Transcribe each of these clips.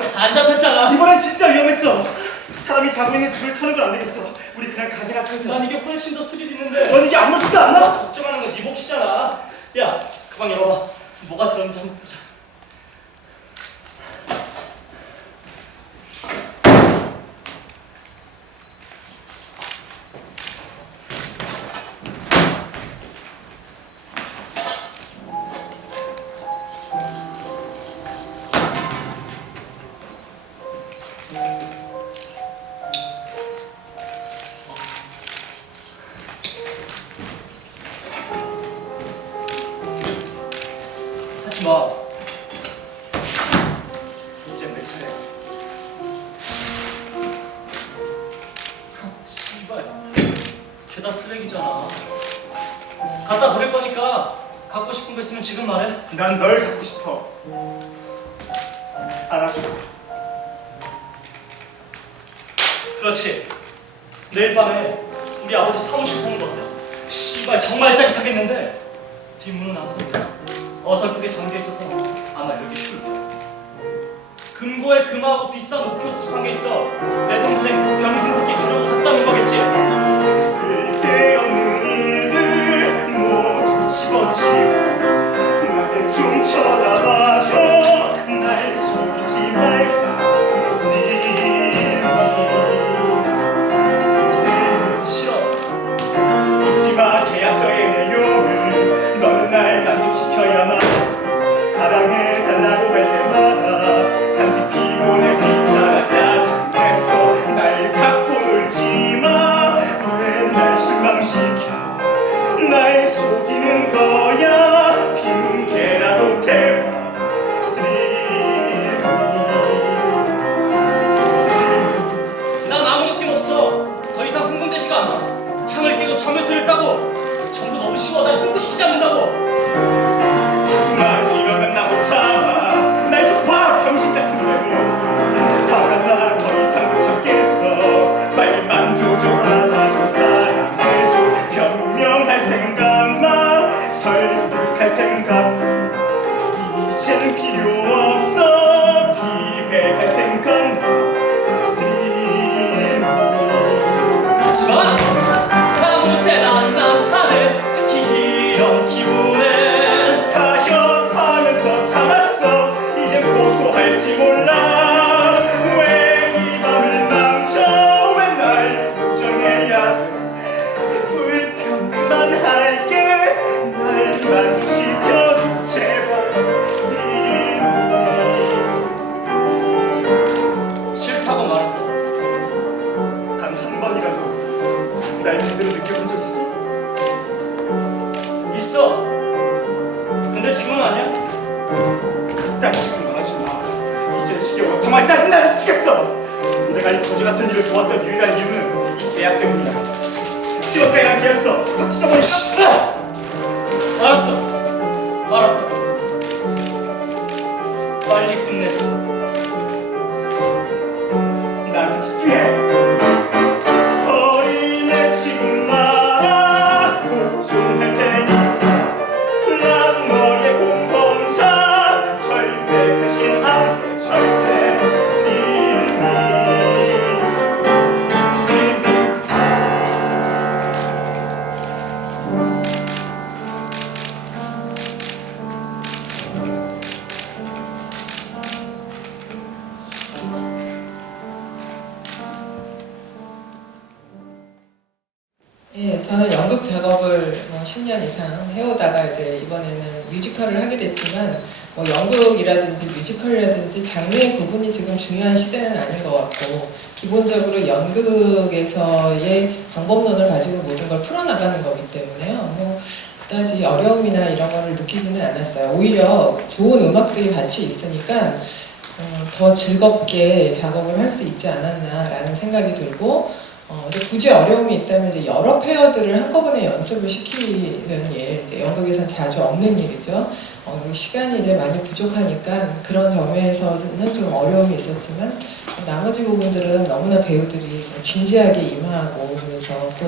거야. 안 잡혔잖아. 이번엔 진짜 위험했어. 사람이 자고 있는 집을 터는 건 안 되겠어. 우리 그냥 가게나 털자. 난 이게 훨씬 더 스릴 있는데. 넌 이게 아무렇지도 않나? 걱정하는 건 네 몫이잖아. 야, 가방 열어봐. 뭐가 들었는지 한번 보자. 하지 마. 이제 내 차례. 씨발. 죄다 쓰레기잖아. 갖다 버릴 거니까 갖고 싶은 거 있으면 지금 말해. 난 널 갖고 싶어. 안아줘. 그렇지. 내일 밤에 우리 아버지 사무실 보는 거 어때? 씨발 정말 짜릿하겠는데 뒷문은 아무도 없다. 어설프게 잠겨 있어서 아마 열기 쉬울 거야. 금고에 금하고 비싼 우표 수집한 게 있어. 내 동생 병신 새끼 주려고 갔다는 거겠지. 쓸데없는 일들 모두 집어치워 날좀 쳐다봐줘 날 속이지 말고 슬리 근데 지금은 아니야 그딴 식으로 말하지 마. 이제 지겨워. 정말 짜증나 미치겠어. 내가 이 거지 같은 일을 도왔던 유일한 이유는 이 계약 때문이야. 피어사이랑 계약서 다. 씨발! 알았어 알았다 빨리 끝내자 나한테 집중해. 뮤지컬을 하게 됐지만 뭐 연극이라든지 뮤지컬이라든지 장르의 구분이 지금 중요한 시대는 아닌 것 같고 기본적으로 연극에서의 방법론을 가지고 모든 걸 풀어나가는 거기 때문에요. 뭐 그다지 어려움이나 이런 거를 느끼지는 않았어요. 오히려 좋은 음악들이 같이 있으니까 어, 더 즐겁게 작업을 할 수 있지 않았나라는 생각이 들고 어, 굳이 어려움이 있다면 이제 여러 페어들을 한꺼번에 연습을 시키는 일, 이제 연극에선 자주 없는 일이죠. 어, 시간이 이제 많이 부족하니까 그런 점에서는 좀 어려움이 있었지만 나머지 부분들은 너무나 배우들이 진지하게 임하고 그래서 또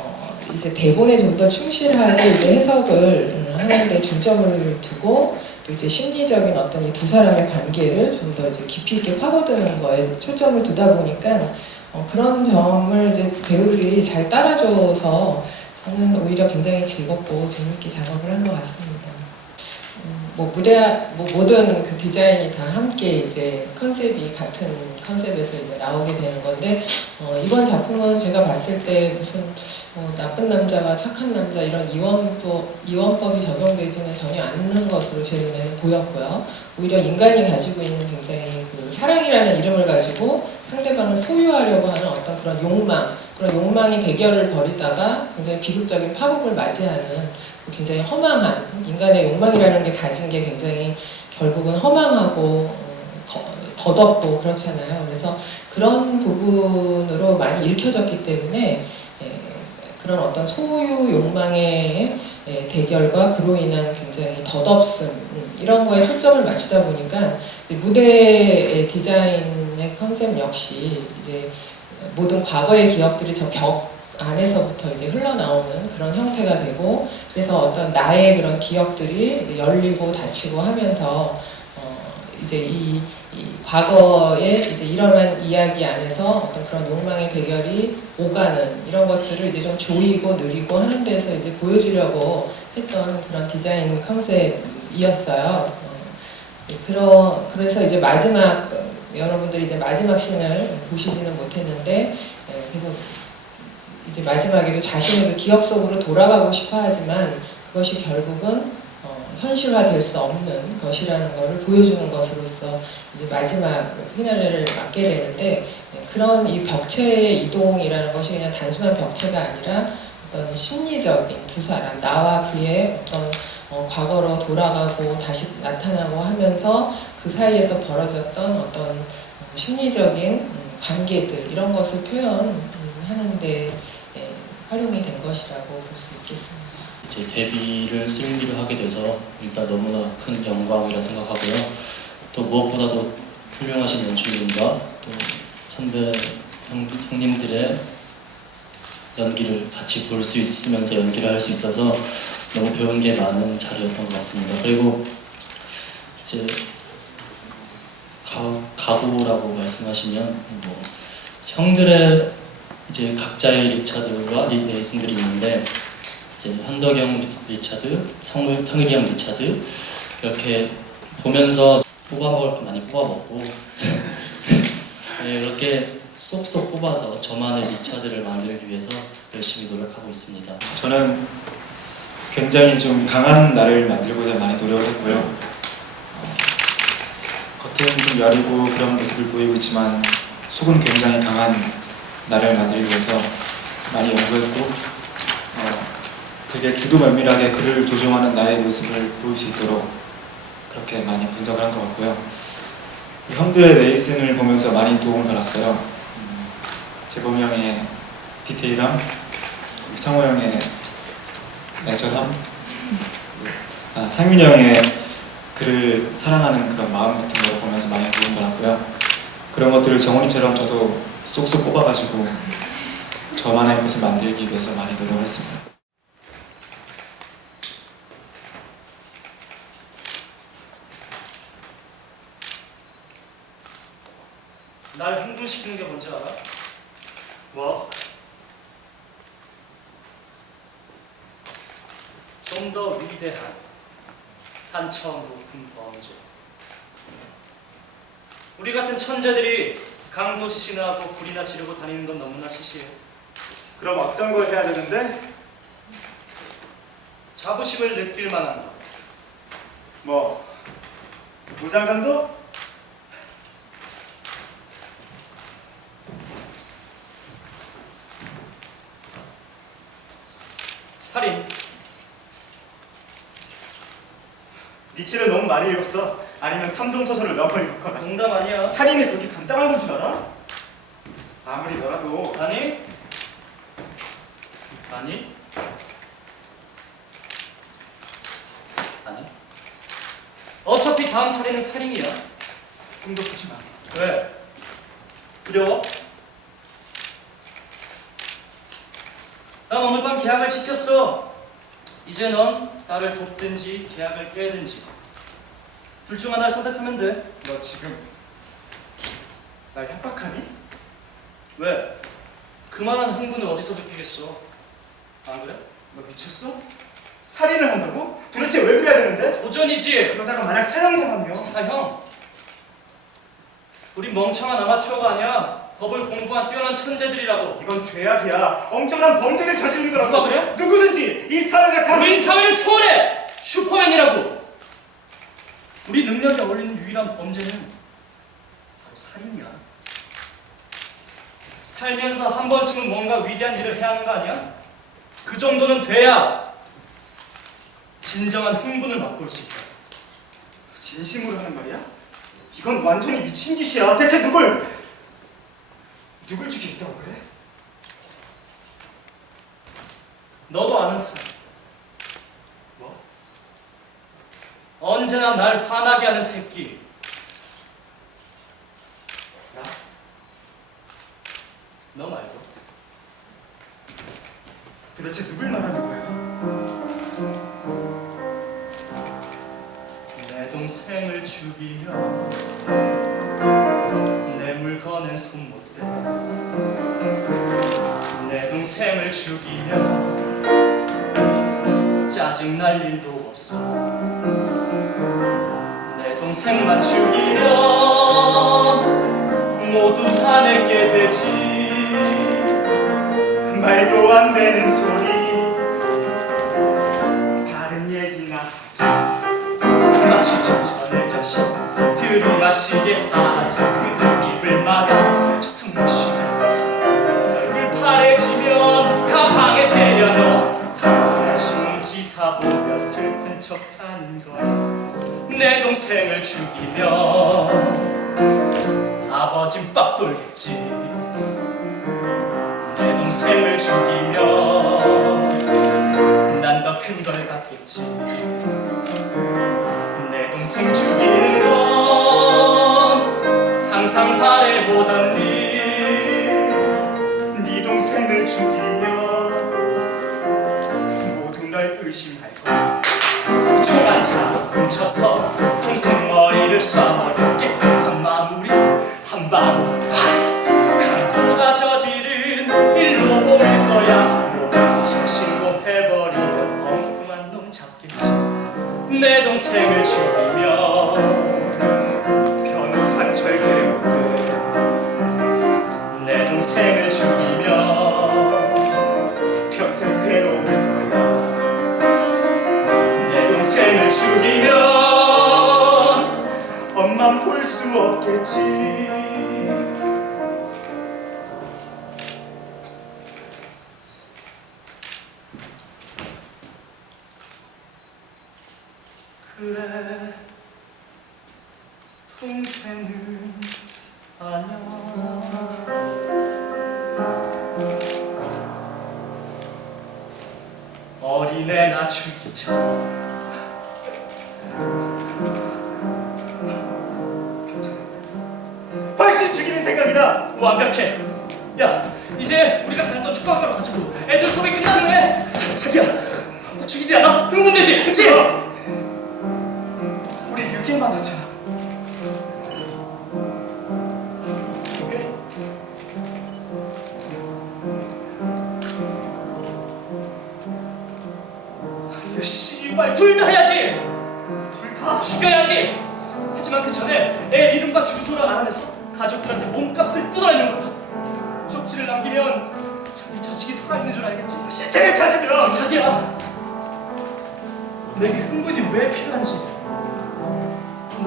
어, 이제 대본에 좀 더 충실하게 이제 해석을 음, 하는 데 중점을 두고 또 이제 심리적인 어떤 이 두 사람의 관계를 좀 더 이제 깊이 있게 파고드는 거에 초점을 두다 보니까 어, 그런 점을 이제 배우들이 잘 따라줘서 저는 오히려 굉장히 즐겁고 재밌게 작업을 한 것 같습니다. 음, 뭐 무대 뭐 모든 그 디자인이 다 함께 이제 컨셉이 같은 컨셉에서 이제 나오게 되는 건데 어, 이번 작품은 제가 봤을 때 무슨 어, 나쁜 남자와 착한 남자 이런 이원법 이원법이 적용되지는 전혀 않는 것으로 제 눈에는 보였고요. 오히려 인간이 가지고 있는 굉장히 그 사랑이라는 이름을 가지고 상대방을 소유하려고 하는 어떤 그런 욕망 그런 욕망이 대결을 벌이다가 굉장히 비극적인 파국을 맞이하는 그 굉장히 허망한 인간의 욕망이라는 게 가진 게 굉장히 결국은 허망하고 어, 거- 더덥고 그렇잖아요. 그래서 그런 부분으로 많이 읽혀졌기 때문에 에, 그런 어떤 소유 욕망의 에, 대결과 그로 인한 굉장히 덧없음 음, 이런 거에 초점을 맞추다 보니까 이 무대의 디자인의 컨셉 역시 이제 모든 과거의 기억들이 저 벽 안에서부터 이제 흘러나오는 그런 형태가 되고 그래서 어떤 나의 그런 기억들이 이제 열리고 닫히고 하면서 어 이제 이, 이 과거에 이제 일어난 이야기 안에서 어떤 그런 욕망의 대결이 오가는 이런 것들을 이제 좀 조이고 느리고 하는 데서 이제 보여주려고 했던 그런 디자인 컨셉이었어요. 어, 그러, 그래서 이제 마지막 어, 여러분들이 이제 마지막 씬을 보시지는 못했는데 예, 그래서 이제 마지막에도 자신의 그 기억 속으로 돌아가고 싶어 하지만 그것이 결국은 어, 현실화될 수 없는 것이라는 것을 보여주는 것으로서 이제 마지막 피날레를 맞게 되는데 네, 그런 이 벽체의 이동이라는 것이 그냥 단순한 벽체가 아니라 어떤 심리적인 두 사람 나와 그의 어떤 어, 과거로 돌아가고 다시 나타나고 하면서 그 사이에서 벌어졌던 어떤 어, 심리적인 음, 관계들 이런 것을 표현하는데 예, 활용이 된 것이라고 볼 수 있겠습니다. 이제 데뷔를 승리를 하게 돼서 일단 너무나 큰 영광이라 생각하고요. 또 무엇보다도 훌륭하신 연출님과 또 선배 형, 형님들의 연기를 같이 볼 수 있으면서 연기를 할 수 있어서 너무 배운 게 많은 자리였던 것 같습니다. 그리고 이제 가, 각오라고 말씀하시면 뭐 형들의 이제 각자의 리차드와 리- 레이슨들이 있는데 이제 현덕형 리- 리차드, 성우, 성일이 형 리차드 이렇게 보면서 뽑아 먹을 거 많이 뽑아 먹고 네, 이렇게 쏙쏙 뽑아서 저만의 리차드를 만들기 위해서 열심히 노력하고 있습니다. 저는 굉장히 좀 강한 나를 만들고자 많이 노력을 했고요. 어, 겉은 좀 여리고 그런 모습을 보이고 있지만 속은 굉장히 강한 나를 만들기 위해서 많이 연구했고 어, 되게 주도 면밀하게 글을 조정하는 나의 모습을 보일 수 있도록 그렇게 많이 분석을 한 것 같고요. 이 형들의 레이슨을 보면서 많이 도움을 받았어요. 음, 재범이 형의 디테일함, 성호 형의 애절함, 아, 상윤이 형의 그를 사랑하는 그런 마음 같은 걸 보면서 많이 도움 받았고요. 그런 것들을 정훈이처럼 저도 쏙쏙 뽑아가지고 저만의 것을 만들기 위해서 많이 노력을 했습니다. 날 흥분시키는 게 뭔지 알아? 뭐? 좀 더 위대한 한차원 높은 범죄. 우리 같은 천재들이 강도 지시나 하고 불이나 지르고 다니는 건 너무나 시시해. 그럼 어떤 걸 해야 되는데? 자부심을 느낄 만한 것. 뭐? 무장강도? 살인. 니체를 너무 많이 읽었어. 아니면 탐정 소설을 몇번 읽었거나. 농담 아니야. 살인이 그렇게 간단한 건 줄 알아? 아무리 너라도 아니? 아니? 아니? 어차피 다음 차례는 살인이야. 꿈도 꾸지 마. 왜? 두려워? 난 오늘 밤 계약을 지켰어. 이제 넌 나를 돕든지 계약을 깨든지 둘 중 하나를 선택하면 돼. 너 지금 날 협박하니? 왜? 그만한 흥분을 어디서 느끼겠어? 안 그래? 너 미쳤어? 살인을 한다고? 도대체 왜 그래야 되는데? 도전이지. 그러다가 만약 사형당하면 사형. 우리 멍청한 아마추어가 아니야. 법을 공부한 뛰어난 천재들이라고. 이건 죄악이야. 엄청난 범죄를 저지르는 거라고. 누가 그래? 누구든지 이 사회가 다 우리 사회를 초월해! 슈퍼맨이라고! 우리 능력에 어울리는 유일한 범죄는 바로 살인이야. 살면서 한 번쯤은 뭔가 위대한 일을 해야 하는 거 아니야? 그 정도는 돼야 진정한 흥분을 맛볼 수 있다. 진심으로 하는 말이야? 이건 완전히 미친 짓이야. 대체 누굴 죽이겠다고 그래? 너도 아는 사람. 뭐? 언제나 날 화나게 하는 새끼. 나? 너 말고. 도대체 누굴 말하는 거야? 내 동생을 죽이며 내 물건은 손못대 내 동생을 죽이며 짜증날 일도 없어 내 동생만 죽이면 모두 다 내게 되지 말도 안 되는 소리. 다른 얘기나 하자. 마치 전천의 자식 들이마시게 하자 동생을 죽이면 아버진 빡 돌겠지 내 동생을 죽이면 난 더 큰 걸 갖겠지 내 동생 죽이는 건 항상 바래보던 일 네 동생을 죽이면 모두 날 의심할 거야. 총한 차 훔쳐서 동생 머리를 쏴버려 깨끗한 마무리. 한 방울 강도가 저지른 일로 보일 거야. 모른 신고해버리면 엉뚱한 놈 잡겠지. 내 동생을 죽 동생은 아니야 어린애나 죽이자 괜찮은데? 훨씬 죽이는 생각이다. 완벽해 야 이제 우리가 갔던 축구학교로 가자고 애들 소개 끝났네 자기야 너 죽이지 않아? 흥분되지? 그치? 우리 유괴만 하자.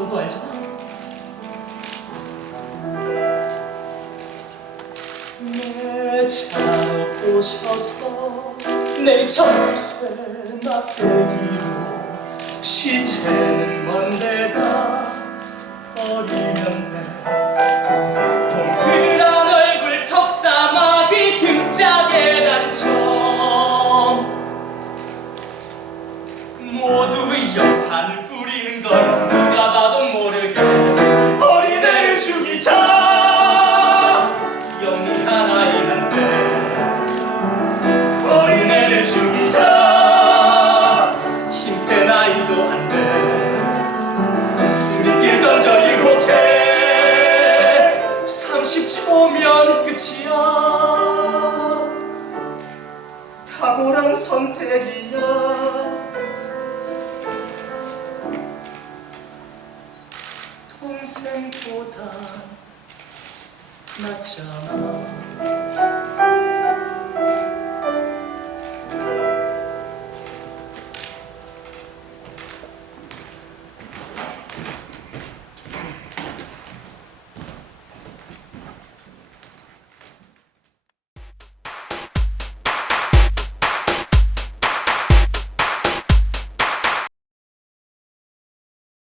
너도 알잖아 내 차로 오셔서 내리쳐 쇠 막대기로 시체는 먼 데다 동생보다 낫잖아